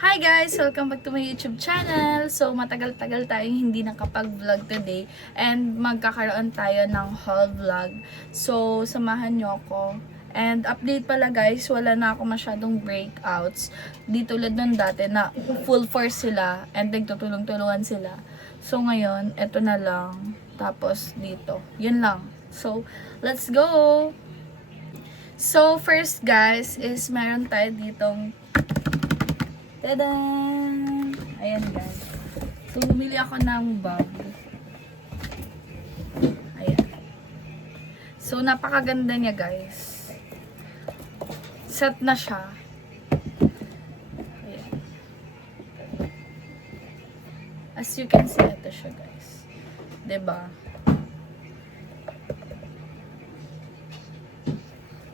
Hi guys! Welcome back to my YouTube channel. So, matagal-tagal tayong hindi nakapag-vlog today and magkakaroon tayo ng haul vlog. So, samahan nyo ako. And update pala guys, wala na ako masyadong breakouts. Di tulad nun dati na full force sila and nagtutulong-tulungan sila. So, ngayon, eto na lang. Tapos dito. Yun lang. So, let's go! So, first guys is meron tayo ditong Tadaan! Ayan guys. So, bumili ako ng bag. Ayan. So, napakaganda niya guys. Set na siya. Ayan. As you can see, ito siya guys. 'Di ba?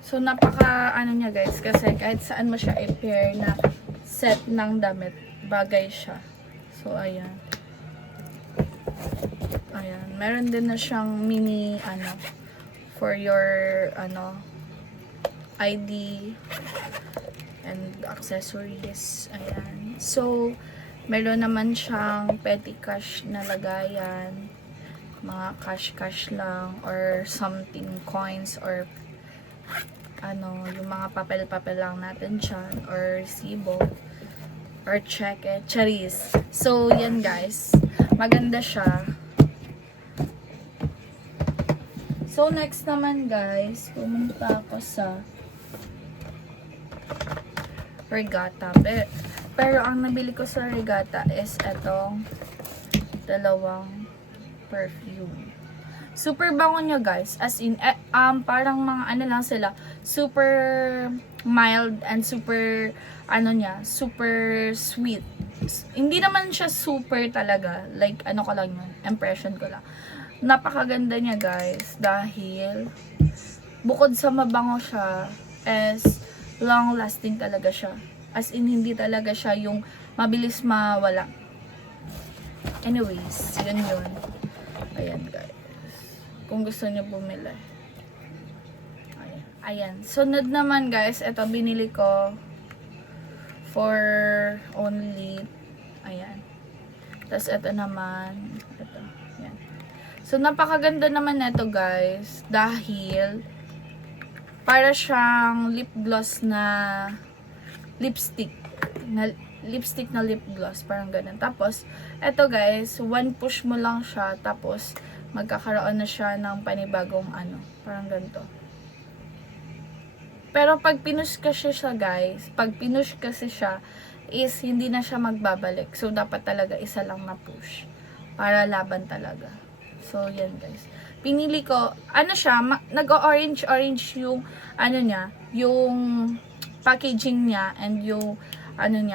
So, ano niya guys. Kasi kahit saan mo siya i-pair na set ng damit, bagay siya. So, ayan. Ayan. Meron din na siyang mini, for your, ID and accessories. Ayan. So, meron naman siyang petty cash na lagayan. Mga cash lang or something, coins or yung mga papel-papel lang natin dyan or resibo or check it, charis. So, yan guys. Maganda siya. So, next naman guys, pumunta ako sa Regatta. Pero ang nabili ko sa Regatta is etong dalawang perfume. Super bango niya guys. As in, parang mga lang sila. Super mild and super, super sweet. Hindi naman siya super talaga. Like, ko lang yun. Impression ko lang. Napakaganda niya guys. Dahil, bukod sa mabango siya, is long lasting talaga siya. As in, hindi talaga siya yung mabilis mawala. Anyways, yun. Ayan guys. Kung gusto niyo bumili. Ayan. Sunod naman guys, ito binili ko for only, ayan. Tapos ito naman, ito. Ayan. So, napakaganda naman nito guys. Dahil, para siyang lip gloss na lipstick. Lipstick na lip gloss. Parang ganun. Tapos, ito guys, one push mo lang siya. Tapos, magkakaroon na siya ng panibagong parang ganito. Pero pag pinush kasi siya guys, is hindi na siya magbabalik. So, dapat talaga isa lang na push. Para laban talaga. So, yan guys. Pinili ko, siya, nag-orange yung, niya, yung packaging niya and yung,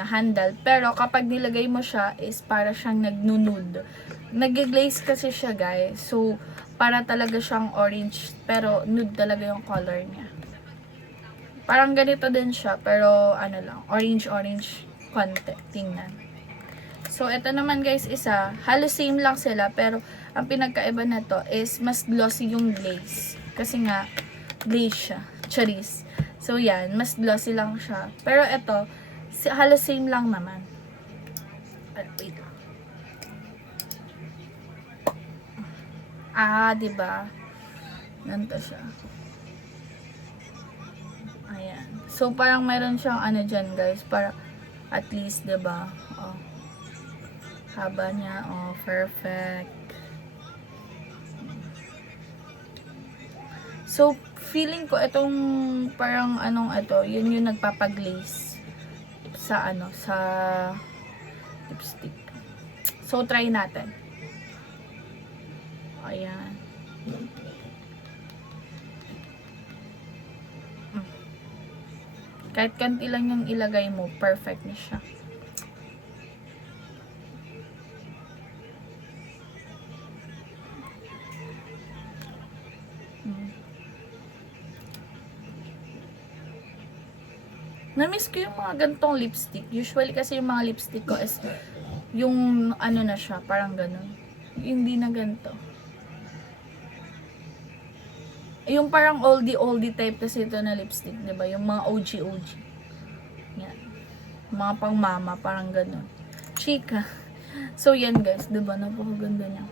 handle. Pero kapag nilagay mo siya, is para siyang nagnunude. Nag-glaze kasi siya guys. So, para talaga siyang orange. Pero, nude talaga yung color niya. Parang ganito din siya. Pero, lang. Orange konti. Tingnan. So, ito naman guys isa. Halos same lang sila. Pero, ang pinagkaiba nito is mas glossy yung glaze. Kasi nga, glaze siya. Charis. So, yan. Mas glossy lang siya. Pero, ito, halos same lang naman. Wait. Diba? Ganito siya. Ayan. So, parang meron siyang dyan, guys. Para, at least, diba? Oh. Haba niya. Oh, perfect. So, feeling ko itong parang yun yung nagpapaglaze sa sa lipstick. So, try natin. Ayan. Kahit kanti lang yung ilagay mo, perfect na siya. Na-miss ko yung mga gantong lipstick. Usually kasi yung mga lipstick ko is yung na siya, parang ganun. Hindi na ganito. Yung parang oldie type kasi ito na lipstick, 'di ba? Yung mga OG. Yan. Mga pang mama, parang ganun. Chika. So, yan guys. Diba? Napakaganda niya.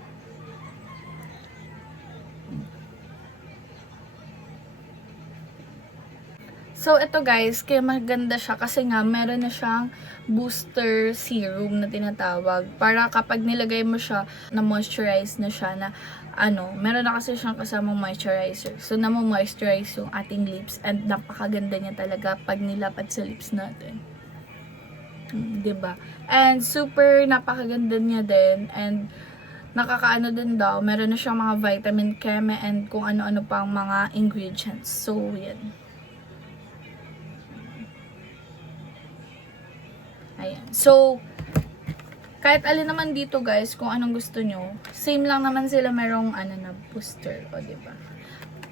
So, ito guys, kaya maganda siya kasi nga meron na siyang booster serum na tinatawag. Para kapag nilagay mo siya, na-moisturize na siya na meron na kasi siyang kasamang moisturizer. So, na-moisturize yung ating lips and napakaganda niya talaga pag nilapat sa lips natin. Diba? And super napakaganda niya din and nakakaano din daw, meron na siyang mga vitamin, cheme, and kung ano-ano pang mga ingredients. So, yan. Ayan. So, kahit alin naman dito guys, kung anong gusto nyo, same lang naman sila merong na booster, o diba?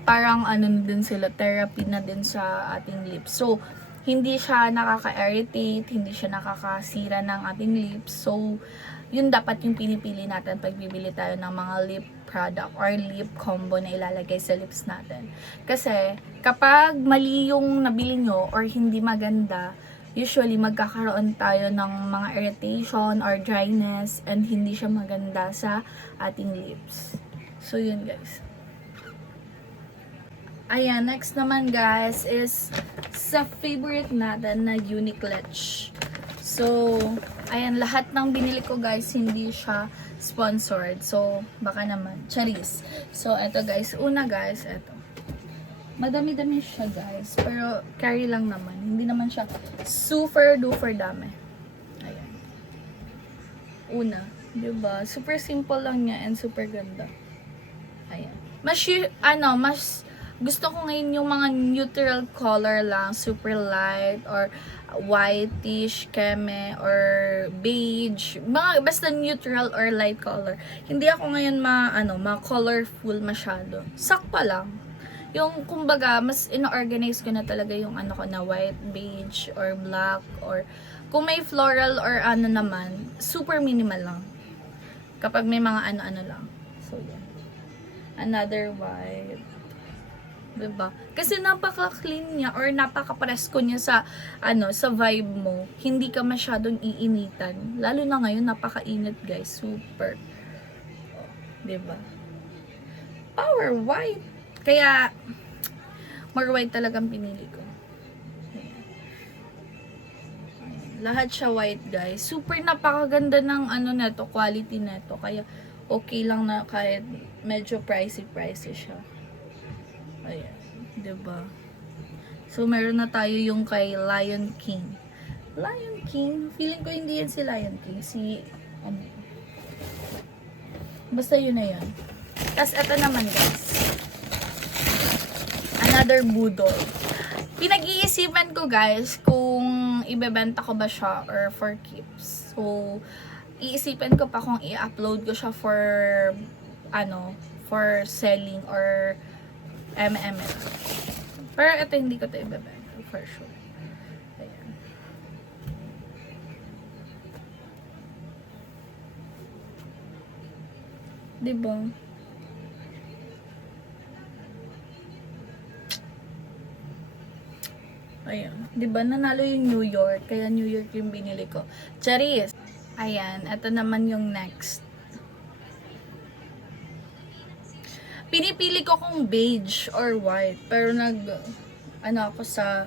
Parang na din sila, therapy na din sa ating lips. So, hindi siya nakaka-irritate, hindi siya nakakasira ng ating lips. So, yun dapat yung pinipili natin pag bibili tayo ng mga lip product or lip combo na ilalagay sa lips natin. Kasi, kapag mali yung nabili nyo or hindi maganda, usually magkakaroon tayo ng mga irritation or dryness and hindi siya maganda sa ating lips. So, yun guys. Ayan, next naman guys is sa favorite natin na Unicletch. So, ayan, lahat ng binili ko guys, hindi siya sponsored. So, baka naman. Charis. So, eto guys. Una guys, eto. Madami-dami siya guys, pero carry lang naman. Hindi naman siya super duper dami. Ayan. Una, 'di ba? Super simple lang niya and super ganda. Ayan. Mas gusto ko ngayon yung mga neutral color lang, super light or whitish, keme or beige, mga basta neutral or light color. Hindi ako ngayon ma-colorful masyado. Sakto lang. Yung kumbaga mas ino-organize ko na talaga yung ko na white, beige or black or kung may floral or naman, super minimal lang. Kapag may mga ano lang. So yan. Another white. Diba? Kasi napaka-clean niya or napaka-presko niya sa sa vibe mo. Hindi ka masyadong iinitan. Lalo na ngayon napaka-init guys, super. Oh, 'di ba? Power white. Kaya, more white talagang pinili ko. Ayan. Lahat siya white, guys. Super napakaganda ng neto, quality neto. Kaya, okay lang na kahit medyo pricey siya. Ayan. Diba? So, meron na tayo yung kay Lion King. Lion King? Feeling ko hindi yan si Lion King. Basta yun na yan. Tapos, eto naman, guys. Another budol. Pinag-iisipan ko guys kung ibebenta ko ba siya or for keeps. So, iisipan ko pa kung i-upload ko siya for for selling or MMM. Pero ito hindi ko ito ibebenta for sure. Ayan. Diba? Ayan. Diba, nanalo yung New York. Kaya New York yung binili ko. Charis! Ayan. Ito naman yung next. Pinipili ko kung beige or white. Pero ako sa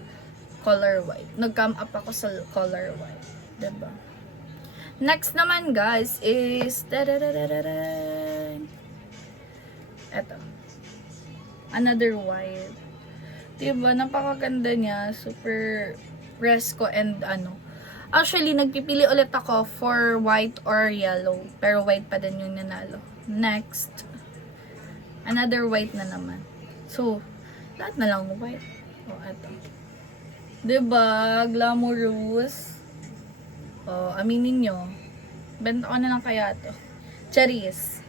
color white. Nag-come up ako sa color white. Diba? Next naman, guys, is eto. Another white. Diba, napakaganda niya, super fresco and Actually, nagpipili ulit ako for white or yellow, pero white pa din yung nanalo. Next, another white na naman. So, lahat na lang white. Oh, eto. Diba, glamorous. Oh, aminin nyo. Benta ko na lang kaya to. Charis.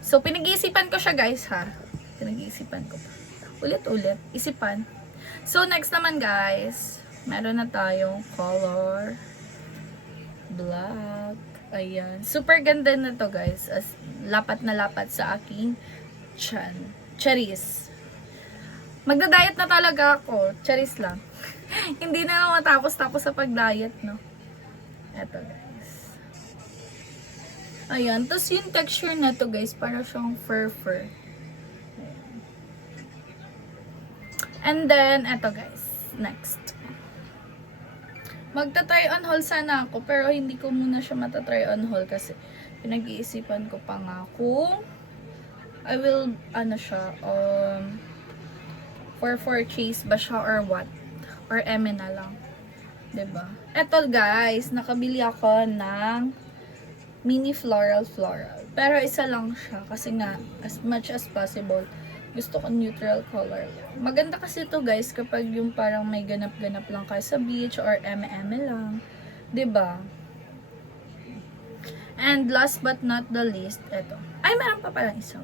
So, pinag-iisipan ko siya guys ha. Pinag-iisipan ko pa. Ulit-ulit, isipan. So, next naman guys, meron na tayong color black. Ayan. Super ganda na to guys. As lapat na lapat sa aking chan. Charis. Magda-diet na talaga ako. Charis lang. Hindi na lang matapos sa pag-diet, no? Eto guys. Ayan. Tapos yung texture na to guys, para siyang fur. Ayan. And then, eto guys. Next. Magta-try on haul sana ako, pero hindi ko muna siya mata-try on haul kasi pinag-iisipan ko pa nga kung I will, for purchase ba siya or what? Or eme na lang. 'Di ba? Eto guys, nakabili ako ng mini floral. Pero isa lang siya kasi nga as much as possible gusto ko neutral color. Maganda kasi to guys kapag yung parang may ganap-ganap lang kayo sa beach or eme lang, 'di ba? And last but not the least, eto. Ay, meron pa palang isa.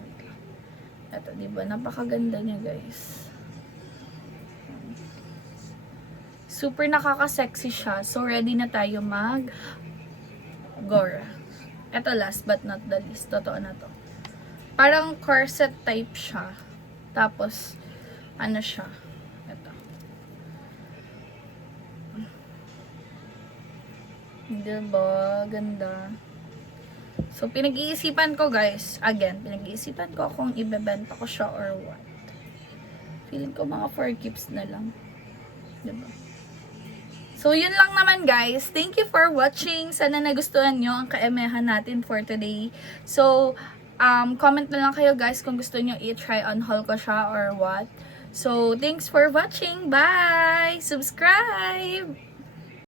Eto, 'di ba? Napakaganda niya, guys. Super nakaka-sexy siya. So, ready na tayo gore. Ito last but not the least. Totoo na to. Parang corset type siya. Tapos, siya. Ito. Diba? Ganda. So, pinag-iisipan ko guys. Again, pinag-iisipan ko kung ibebenta ko siya or what. Feeling ko mga 4 keeps na lang. Diba? So, yun lang naman guys. Thank you for watching. Sana nagustuhan nyo ang kaemehan natin for today. So, comment na lang kayo guys kung gusto nyo i-try on haul ko siya or what. So, thanks for watching. Bye! Subscribe!